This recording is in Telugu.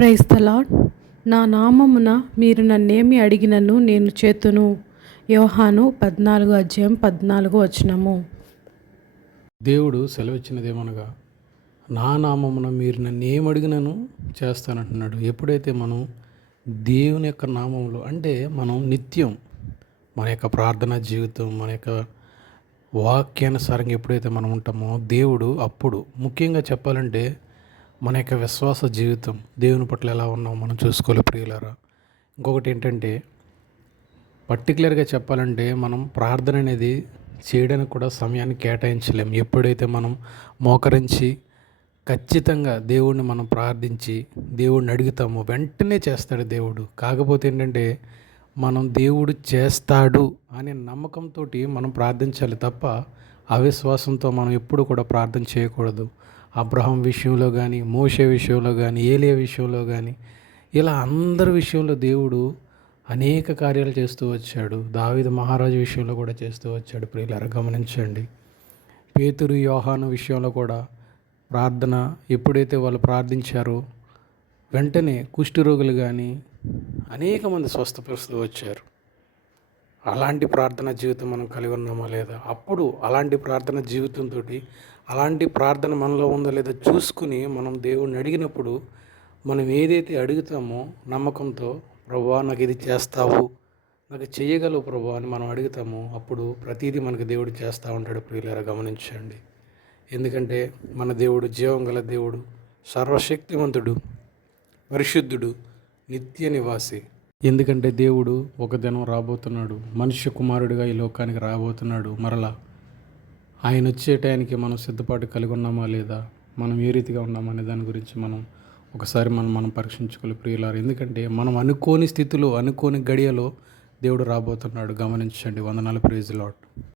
ప్రైజ్ నా నామమున మీరు నన్నేమి అడిగినను నేను చేతును. యోహాను పద్నాలుగు అధ్యాయం పద్నాలుగు వచనము. దేవుడు సెలవిచ్చినదేమనగా నా నామమున మీరు నన్ను ఏం అడిగినను చేస్తానంటున్నాడు. ఎప్పుడైతే మనం దేవుని యొక్క నామంలో అంటే మనం నిత్యం మన యొక్క ప్రార్థనా జీవితం మన యొక్క వాక్యానుసారంగా ఎప్పుడైతే మనం ఉంటామో దేవుడు అప్పుడు ముఖ్యంగా చెప్పాలంటే మన యొక్క విశ్వాస జీవితం దేవుని పట్ల ఎలా ఉన్నామో మనం చూసుకోవాలి ప్రియులారా. ఇంకొకటి ఏంటంటే పర్టికులర్గా చెప్పాలంటే మనం ప్రార్థన అనేది చేయడానికి కూడా సమయాన్ని కేటాయించలేం. ఎప్పుడైతే మనం మోకరించి ఖచ్చితంగా దేవుడిని మనం ప్రార్థించి దేవుడిని అడుగుతామో వెంటనే చేస్తాడు దేవుడు. కాకపోతే ఏంటంటే మనం దేవుడు చేస్తాడు అనే నమ్మకంతో మనం ప్రార్థించాలి తప్ప అవిశ్వాసంతో మనం ఎప్పుడు కూడా ప్రార్థన చేయకూడదు. అబ్రహం విషయంలో కానీ మోషే విషయంలో కానీ ఏలియా విషయంలో కానీ ఇలా అందరి విషయంలో దేవుడు అనేక కార్యాలు చేస్తూ వచ్చాడు. దావిద మహారాజు విషయంలో కూడా చేస్తూ వచ్చాడు. ప్రియులారా గమనించండి. పేతురు యోహాను విషయంలో కూడా ప్రార్థన ఎప్పుడైతే వాళ్ళు ప్రార్థించారో వెంటనే కుష్ఠరోగులు కానీ అనేక మంది స్వస్థపరుస్తూ వచ్చారు. అలాంటి ప్రార్థన జీవితం మనం కలిగి ఉన్నామా లేదా? అప్పుడు అలాంటి ప్రార్థన జీవితంతో అలాంటి ప్రార్థన మనలో ఉందా లేదా చూసుకుని మనం దేవుడిని అడిగినప్పుడు మనం ఏదైతే అడుగుతామో నమ్మకంతో ప్రభా నాకు ఇది చేస్తావు నాకు చేయగలవు ప్రభా అని మనం అడుగుతామో అప్పుడు ప్రతిదీ మనకు దేవుడు చేస్తూ ఉంటాడు ప్రియులారా గమనించండి. ఎందుకంటే మన దేవుడు జీవం గల దేవుడు సర్వశక్తివంతుడు పరిశుద్ధుడు నిత్య నివాసి. ఎందుకంటే దేవుడు ఒక దినం రాబోతున్నాడు. మనుష్య కుమారుడిగా ఈ లోకానికి రాబోతున్నాడు. మరలా ఆయన వచ్చే టయానికి మనం సిద్ధపాటు కలిగి ఉన్నామా లేదా? మనం ఏ రీతిగా ఉన్నామా అనే దాని గురించి మనం ఒకసారి మనం మనం పరీక్షించుకోవాలి ప్రియులారు. ఎందుకంటే మనం అనుకోని స్థితిలో అనుకోని గడియలో దేవుడు రాబోతున్నాడు. గమనించండి. వందనాలు. Praise lot